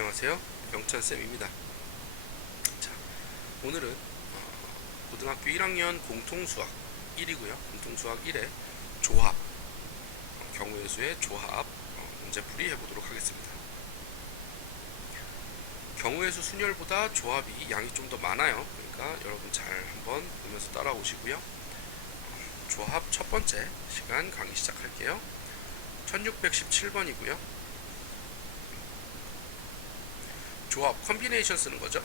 안녕하세요. 영찬쌤입니다. 자, 오늘은 고등학교 1학년 공통수학 1이고요. 공통수학 1의 조합, 경우의 수의 조합 문제풀이 해보도록 하겠습니다. 경우의 수 순열보다 조합이 양이 좀 더 많아요. 그러니까 여러분 잘 한번 보면서 따라오시고요. 조합 첫 번째 시간 강의 시작할게요. 1617번이고요. 조합 컨비네이션 쓰는 거죠.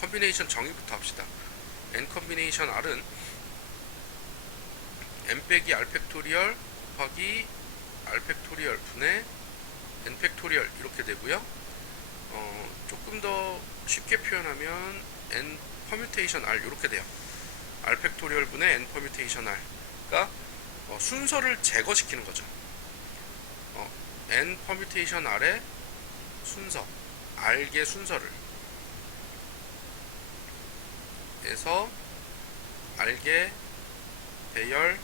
컨비네이션 정의부터 합시다. n 컨비네이션 r은 n 빼기 r 팩토리얼 곱하기 r 팩토리얼 분의 n 팩토리얼 이렇게 되고요. 조금 더 쉽게 표현하면 n 퍼뮤테이션 r 이렇게 돼요. r 팩토리얼 분의 n 퍼뮤테이션 r가 순서를 제거시키는 거죠. n 퍼뮤테이션 r의 순서, r의 순서를 에서 r의 배열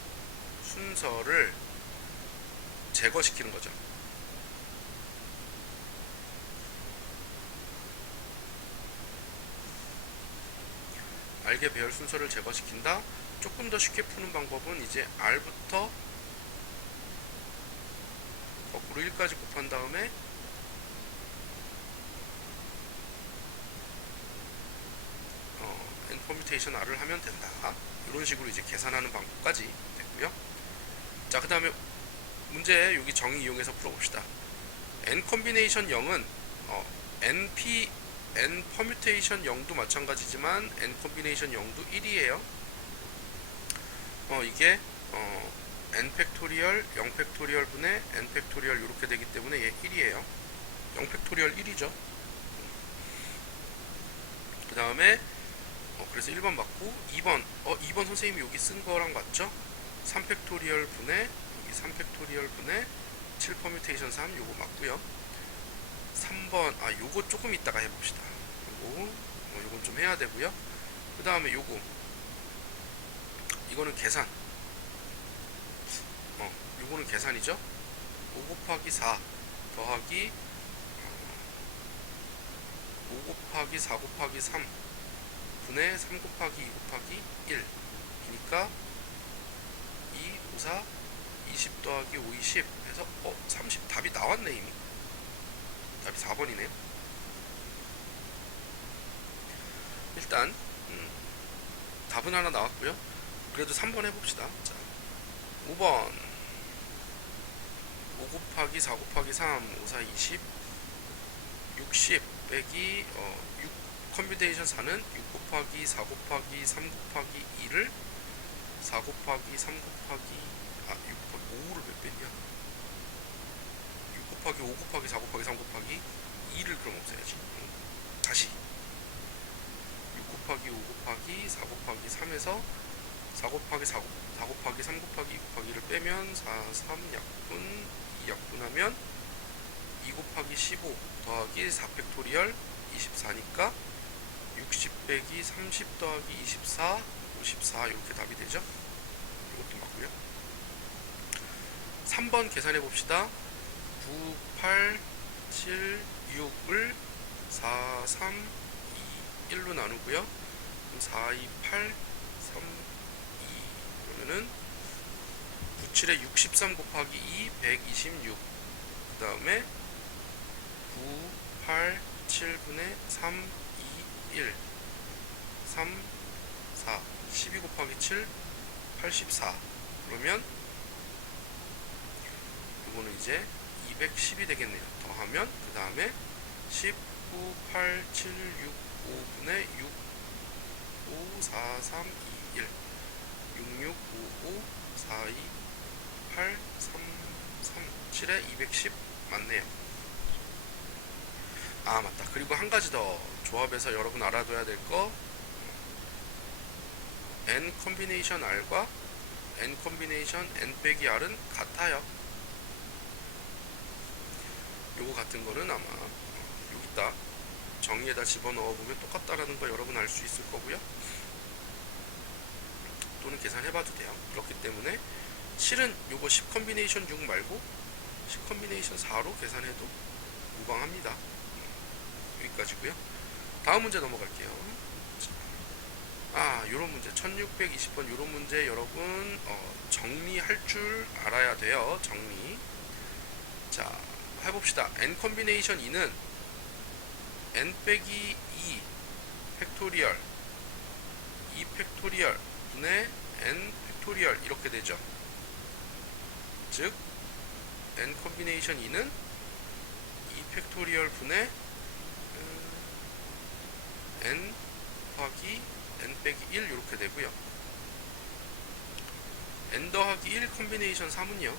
순서를 제거시키는 거죠. r의 배열 순서를 제거시킨다. 조금 더 쉽게 푸는 방법은 이제 r부터 거꾸로 1까지 곱한 다음에 n 퍼뮤테이션 r을 하면 된다. 이런 식으로 이제 계산하는 방법까지 됐고요. 자, 그 다음에 문제 여기 정의 이용해서 풀어봅시다. n 컨비네이션 0은 n 퍼뮤테이션 0도 마찬가지지만 n 컨비네이션 0도 1이에요. 이게 n 팩토리얼 0 팩토리얼 분의 n 팩토리얼 이렇게 되기 때문에 얘 1이에요. 0 팩토리얼 1이죠. 그 다음에 그래서 1번 맞고 2번 선생님이 여기 쓴 거랑 맞죠? 3 팩토리얼 분의 여기 3 팩토리얼 분의 7 퍼뮤테이션 3 요거 맞고요. 3번 요거 조금 이따가 해봅시다. 요건 좀 해야 되고요. 그 다음에 이거는 계산. 요거는 계산이죠. 5 곱하기 4 더하기 5 곱하기 4 곱하기 3 분의 3 곱하기 2 곱하기 1 이니까 2, 5, 4, 20 더하기 5, 20 해서 30 답이 나왔네. 이미 답이 4번이네요. 일단 답은 하나 나왔고요. 그래도 3번 해봅시다. 자, 5번 5 곱하기 4 곱하기 3 5, 4, 20 60 빼기 6 컴퓨테이션 4는 6 곱하기 4 곱하기 3 곱하기 2를 4 곱하기 3 곱하기 6 곱하기 5를 몇 뺐냐? 6 곱하기 5 곱하기 4 곱하기 3 곱하기 2를 그럼 없애야지. 다시 6 곱하기 5 곱하기 4 곱하기 3에서 4 곱하기 4 곱하기 3 곱하기 2 곱하기 1을 빼면 4, 3 약분 2 약분하면 2 곱하기 15 더하기 4 팩토리얼 24니까 60 빼기 30 더하기 24 54 이렇게 답이 되죠. 이것도 맞고요. 3번 계산해 봅시다. 9, 8, 7, 6을 4, 3, 2, 1로 나누고요. 그럼 4, 2, 8, 3, 2 그러면은 9, 7에 63 곱하기 2 126 그 다음에 9, 8, 7분의 3, 2, 1 3, 4 12 곱하기 7 84 그러면 이거는 이제 210이 되겠네요. 더하면 그 다음에 19, 8, 7, 6, 5분의 6 5, 4, 3, 2, 1 6, 6, 5, 5 4, 2, 8, 3, 3 7에 210 맞네요. 맞다. 그리고 한 가지 더 조합에서 여러분 알아둬야 될 거 n 컨비네이션 r과 n 컨비네이션 n 빼기 r은 같아요. 요거 같은 거는 아마 여기다 정의에다 집어넣어 보면 똑같다라는 거 여러분 알 수 있을 거고요. 또는 계산해봐도 돼요. 그렇기 때문에 실은 요거 10 컨비네이션 6 말고 10 컨비네이션 4로 계산해도 무방합니다. 여기까지고요. 다음 문제 넘어갈게요. 요런 문제 1620번 요런 문제 여러분 정리할 줄 알아야 돼요. 정리. 자, 해봅시다. n 콤비네이션 2는 n 빼기 2 팩토리얼 2 팩토리얼 분의 n 팩토리얼 이렇게 되죠. 즉 n 콤비네이션 2는 2 팩토리얼 분의 n 더하기 n 빼기 1 이렇게 되고요. n 더하기 1 콤비네이션 3은요.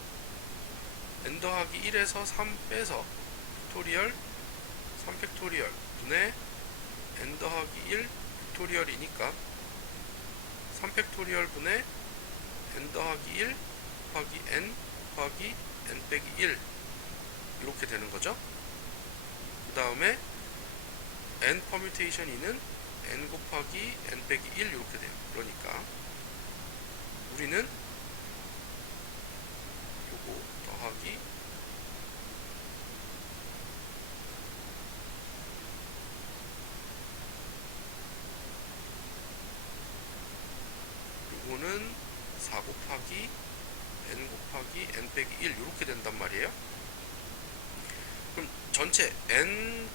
n 더하기 1에서 3 빼서 팩토리얼 3 팩토리얼 분의 n 더하기 1 팩토리얼이니까 3 팩토리얼 분의 n 더하기 1 곱하기 n 곱하기 n 빼기 1 이렇게 되는 거죠. 그 다음에 n 퍼뮤테이션 2는 n 곱하기 n 빼기 1 이렇게 돼요. 그러니까 우리는 요거 더하기 요거는 4 곱하기 n 곱하기 n 빼기 1 이렇게 된단 말이에요. 그럼 전체 n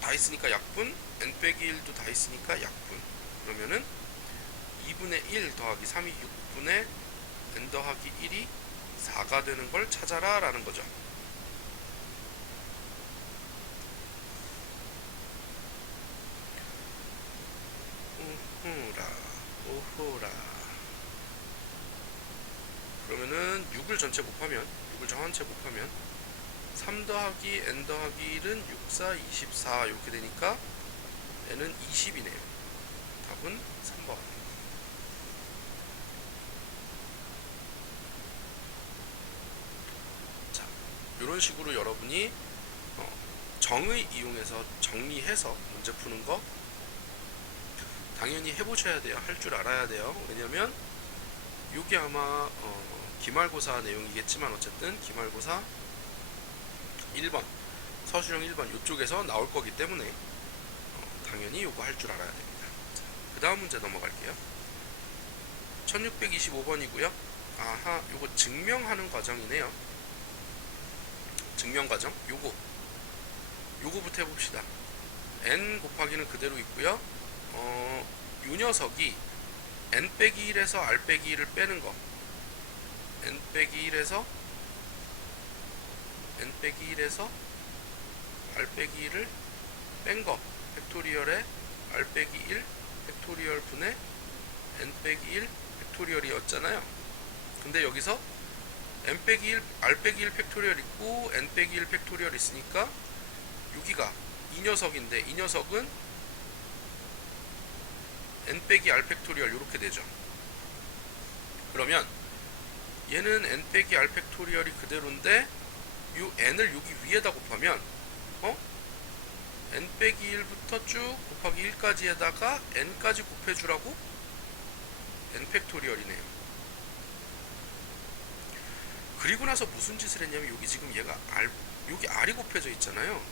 다 있으니까 약분, n 빼기 1도 다 있으니까 약분. 그러면은 2분의 1 더하기 3이 6분의 n 더하기 1이 4가 되는 걸 찾아라 라는 거죠. 오호라. 그러면은 6을 전체 곱하면 6을 정한체 곱하면 3 더하기 n 더하기 1은 6, 4, 24 이렇게 되니까 n은 20이네요. 답은 3번. 자, 이런 식으로 여러분이 정의 이용해서 정리해서 문제 푸는 거 당연히 해보셔야 돼요. 할 줄 알아야 돼요. 왜냐면 이게 아마 기말고사 내용이겠지만 어쨌든 기말고사 1번 서술형 1번 이쪽에서 나올 거기 때문에 당연히 요거 할 줄 알아야 됩니다. 그 다음 문제 넘어갈게요. 1625번이고요 아하, 요거 증명하는 과정이네요. 증명 과정 요거부터 해봅시다. n 곱하기는 그대로 있고요. 요 녀석이 n 빼기 1에서 r 빼기 1을 빼는 거 n 빼기 1에서 r 빼기 1을 뺀 거 팩토리얼에 r 빼기 1 팩토리얼 분의 n 빼기 1 팩토리얼이었잖아요. 근데 여기서 n 빼기 1 r 빼기 1 팩토리얼 있고 n 빼기 1 팩토리얼 있으니까 여기가 이 녀석인데 이 녀석은 n 빼기 r 팩토리얼 이렇게 되죠. 그러면 얘는 n 빼기 r 팩토리얼이 그대로인데 이 n을 여기 위에다 곱하면 n 빼기 1부터 쭉 곱하기 1까지에다가 n까지 곱해주라고 n 팩토리얼이네요. 그리고 나서 무슨 짓을 했냐면 여기 지금 얘가 여기 r이 곱해져 있잖아요.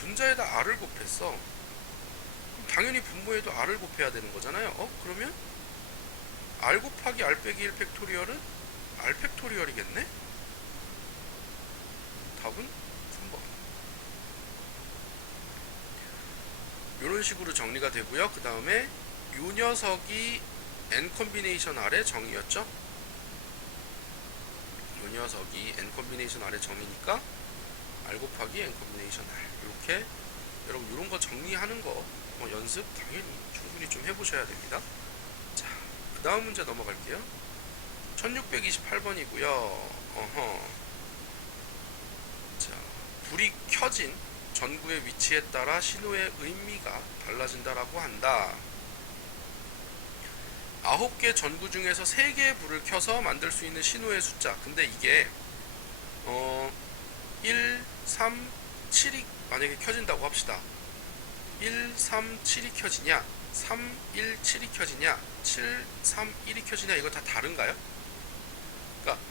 분자에다 r을 곱했어. 당연히 분모에도 r을 곱해야 되는 거잖아요. 그러면 r 곱하기 r 빼기 1 팩토리얼은 r 팩토리얼이겠네? 답은 3번. 이런 식으로 정리가 되고요. 그 다음에 이 녀석이 n 콤비네이션 r의 정의였죠. 이 녀석이 n 콤비네이션 r의 정의니까 r 곱하기 n 콤비네이션 r 이렇게 여러분 이런 거 정리하는 거 연습 당연히 충분히 좀 해보셔야 됩니다. 자, 그 다음 문제 넘어갈게요. 1628번이고요. 자, 불이 켜진 전구의 위치에 따라 신호의 의미가 달라진다라고 한다. 9개 전구 중에서 3개의 불을 켜서 만들 수 있는 신호의 숫자. 근데 이게 1, 3, 7이 만약에 켜진다고 합시다. 1, 3, 7이 켜지냐 3, 1, 7이 켜지냐 7, 3, 1이 켜지냐 이거 다 다른가요? 그러니까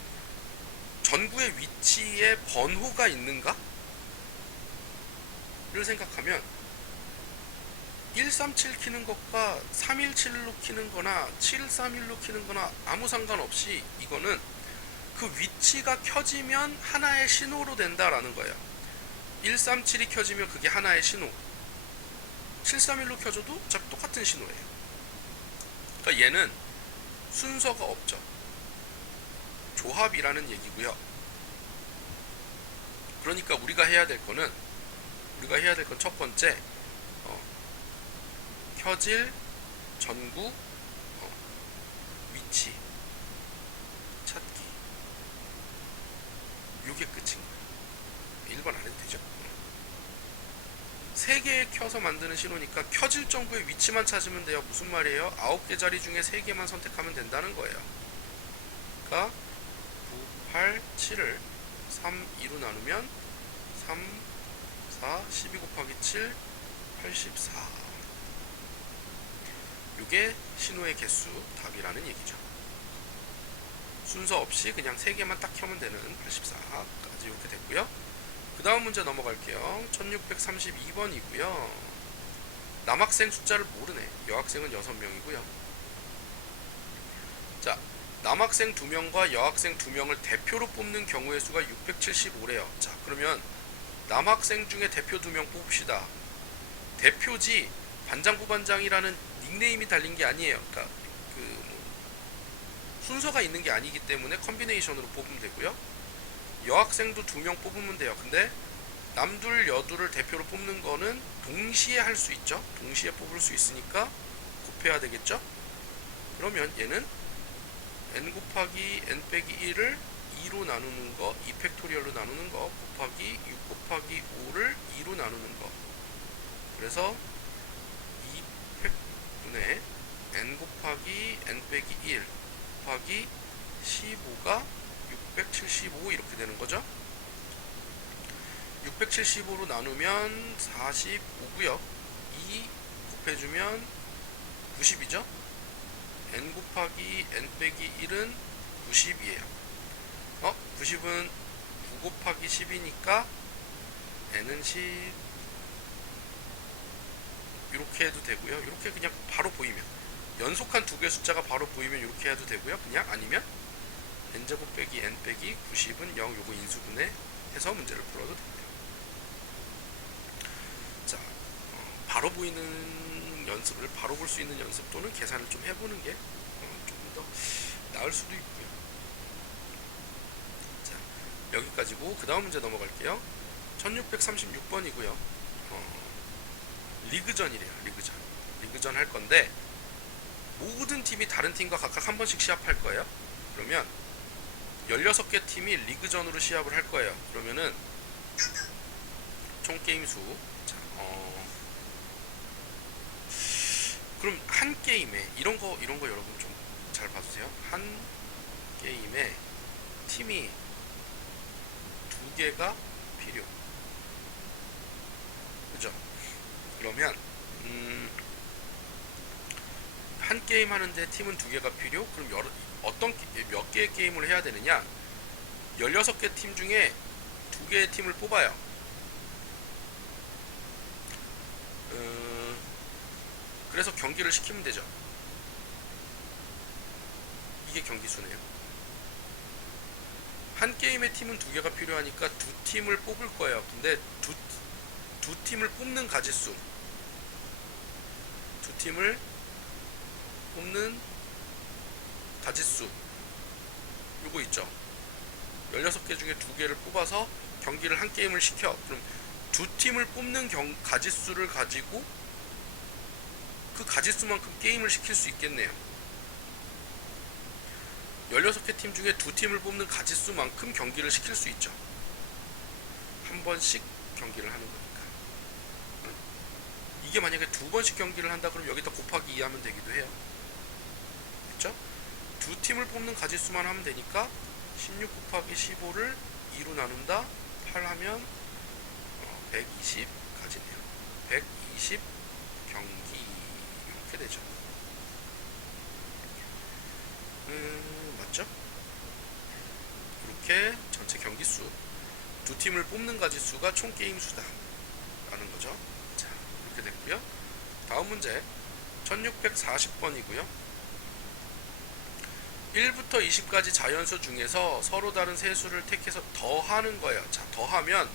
전구의 위치에 번호가 있는가? 를 생각하면 137 키는 것과 317로 키는 거나 731로 키는 거나 아무 상관없이 이거는 그 위치가 켜지면 하나의 신호로 된다라는 거예요. 137이 켜지면 그게 하나의 신호, 731로 켜져도 어차피 똑같은 신호예요. 그러니까 얘는 순서가 없죠. 조합이라는 얘기고요. 그러니까 우리가 해야 될 건 첫 번째, 켜질 전구 위치 찾기. 요게 끝인 거예요. 1번 안 해도 되죠. 3개 켜서 만드는 신호니까 켜질 전구의 위치만 찾으면 돼요. 무슨 말이에요? 9개 자리 중에 3개만 선택하면 된다는 거예요. 그러니까 9, 8, 7을 3, 2로 나누면 3, 4, 12 곱하기 7, 84. 요게 신호의 개수 답이라는 얘기죠. 순서 없이 그냥 3개만 딱 켜면 되는 84까지 이렇게 됐고요. 그 다음 문제 넘어갈게요. 1632번이고요. 남학생 숫자를 모르네. 여학생은 6명이고요. 자, 남학생 2명과 여학생 2명을 대표로 뽑는 경우의 수가 675래요. 자, 그러면 남학생 중에 대표 2명 뽑읍시다. 대표지 반장 부반장이라는 닉네임이 달린 게 아니에요. 그러니까 순서가 있는 게 아니기 때문에 컨비네이션으로 뽑으면 되고요. 여학생도 2명 뽑으면 돼요. 근데 남둘 여둘을 대표로 뽑는 거는 동시에 할 수 있죠. 동시에 뽑을 수 있으니까 곱해야 되겠죠. 그러면 얘는 n 곱하기 n 빼기 1을 2로 나누는 거, 2팩토리얼로 나누는 거 곱하기 6 곱하기 5를 2로 나누는 거. 그래서 2팩분의 n 곱하기 n 빼기 1 곱하기 15가 675 이렇게 되는 거죠. 675로 나누면 45고요. 2 곱해주면 90이죠. n 곱하기 n 빼기 1은 90이에요. 90은 9 곱하기 10이니까 n은 10 이렇게 해도 되고요. 이렇게 그냥 바로 보이면 연속한 2개의 숫자가 바로 보이면 이렇게 해도 되고요. 그냥 아니면 n제곱 빼기 n 빼기 90은 0 요거 인수분해 해서 문제를 풀어도 됩니다. 자, 바로 보이는 연습을 바로 볼 수 있는 연습 또는 계산을 좀 해보는 게 조금 더 나을 수도 있고요. 자, 여기까지고 그 다음 문제 넘어갈게요. 1636번이고요. 리그전이래요. 리그전 할 건데 모든 팀이 다른 팀과 각각 한 번씩 시합할 거예요. 그러면 16개 팀이 리그전으로 시합을 할 거예요. 그러면은 총 게임 수. 자, 그럼 한 게임에 이런 거 여러분 좀 잘 봐주세요. 한 게임에 팀이 2개가 필요. 그죠? 그러면 한 게임 하는데 팀은 2개가 필요? 그럼 몇 개의 게임을 해야 되느냐? 16개 팀 중에 2개의 팀을 뽑아요. 그래서 경기를 시키면 되죠. 이게 경기수네요. 한 게임의 팀은 2개가 필요하니까 2팀을 뽑을 거예요. 근데 두 팀을 뽑는 가짓수, 2팀을 뽑는 가짓수 요거 있죠. 16개 중에 2개를 뽑아서 경기를 한 게임을 시켜. 그럼 2팀을 뽑는 가짓수를 가지고 그 가짓수만큼 게임을 시킬 수 있겠네요. 16개 팀 중에 2팀을 뽑는 가짓수만큼 경기를 시킬 수 있죠. 한 번씩 경기를 하는 거니까. 이게 만약에 2번씩 경기를 한다 그러면 여기다 곱하기 2 하면 되기도 해요. 그쵸? 2팀을 뽑는 가짓수만 하면 되니까 16 곱하기 15를 2로 나눈다 8 하면 120 가지네요. 120 경기 이렇게 되죠. 맞죠? 이렇게 전체 경기수 2팀을 뽑는 가짓수가 총 게임 수다 라는 거죠. 자, 이렇게 됐고요. 다음 문제 1640번이고요. 1부터 20까지 자연수 중에서 서로 다른 세 수를 택해서 더하는 거예요. 자, 더하면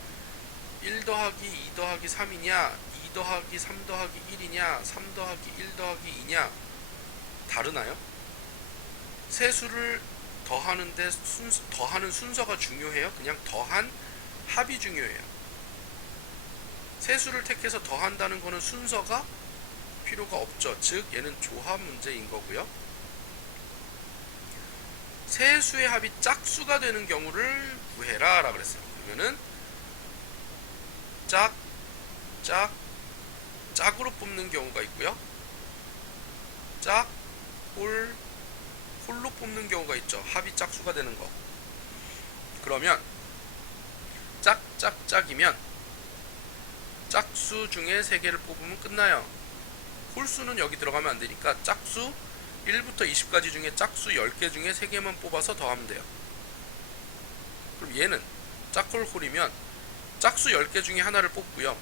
1 더하기 2 더하기 3이냐 2 더하기 3 더하기 1이냐 3 더하기 1 더하기 2냐 다르나요? 세 수를 더하는데 더하는 순서가 중요해요? 그냥 더한 합이 중요해요? 세 수를 택해서 더한다는 거는 순서가 필요가 없죠. 즉 얘는 조합 문제인 거고요. 세 수의 합이 짝수가 되는 경우를 구해라 라고 그랬어요. 그러면은 짝으로 뽑는 경우가 있고요. 홀로 뽑는 경우가 있죠. 합이 짝수가 되는 거. 그러면 짝이면 짝수 중에 3개를 뽑으면 끝나요. 홀수는 여기 들어가면 안 되니까 짝수 1부터 20까지 중에 짝수 10개 중에 3개만 뽑아서 더하면 돼요. 그럼 얘는 짝홀홀이면 짝수 10개 중에 하나를 뽑고요.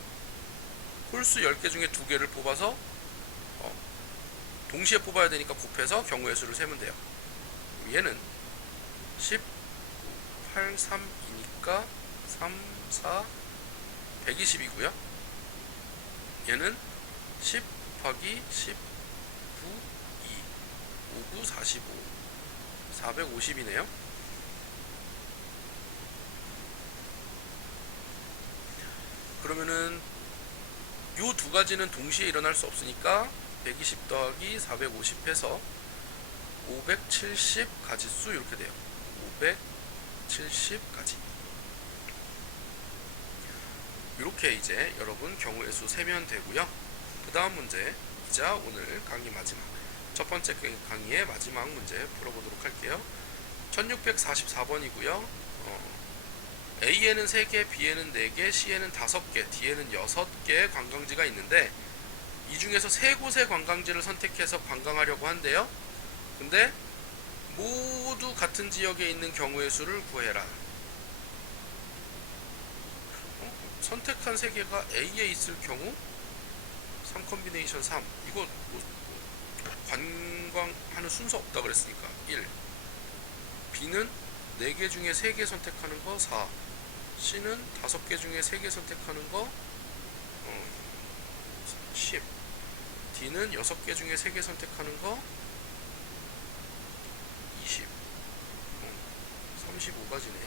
홀수 10개 중에 2개를 뽑아서 동시에 뽑아야 되니까 곱해서 경우의 수를 세면 돼요. 얘는 10, 8, 3이니까 3, 4, 120이고요. 얘는 10 곱하기 10, 9, 2, 5, 9, 45, 450이네요. 그러면은 요 두 가지는 동시에 일어날 수 없으니까 120 더하기 450 해서 570 가지수 이렇게 돼요. 570가지. 이렇게 이제 여러분 경우의 수 세면 되고요. 그 다음 문제이자 오늘 강의 마지막 첫 번째 강의의 마지막 문제 풀어보도록 할게요. 1644번이고요. A에는 3개, B에는 4개, C에는 5개, D에는 6개의 관광지가 있는데 이 중에서 3곳의 관광지를 선택해서 관광하려고 한대요. 근데 모두 같은 지역에 있는 경우의 수를 구해라. 선택한 3개가 A에 있을 경우 3 콤비네이션 3 이거 관광하는 순서 없다 그랬으니까 1 B는 4개 중에 3개 선택하는 거 4 C는 5개 중에 3개 선택하는 거 10 D는 6개 중에 3개 선택하는 거 20 35가지네요.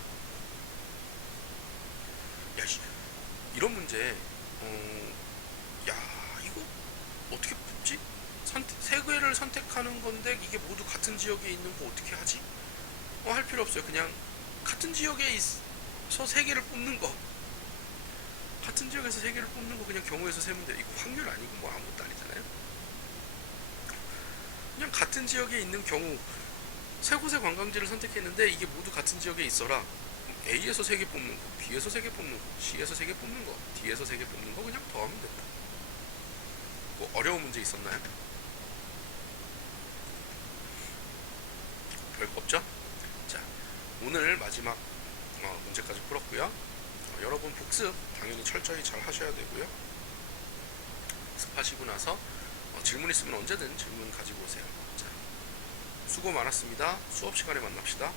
야, 이런 문제 야 이거 어떻게 뽑지? 3개를 선택하는 건데 이게 모두 같은 지역에 있는 거 어떻게 하지? 할 필요 없어요. 그냥 같은 지역에 있어 3개를 뽑는 거 같은 지역에서 3개를 뽑는 거 그냥 경우에서 세면 돼요. 이거 확률 아니고 뭐 아무것도 아니잖아요. 그냥 같은 지역에 있는 경우 3곳의 관광지를 선택했는데 이게 모두 같은 지역에 있어라. A에서 3개 뽑는 거, B에서 3개 뽑는 거, C에서 3개 뽑는 거, D에서 3개 뽑는 거 그냥 더하면 된다. 뭐 어려운 문제 있었나요? 별거 없죠? 자, 오늘 마지막 문제까지 풀었고요. 여러분 복습 당연히 철저히 잘 하셔야 되고요. 복습하시고 나서 질문 있으면 언제든 질문 가지고 오세요. 자, 수고 많았습니다. 수업 시간에 만납시다.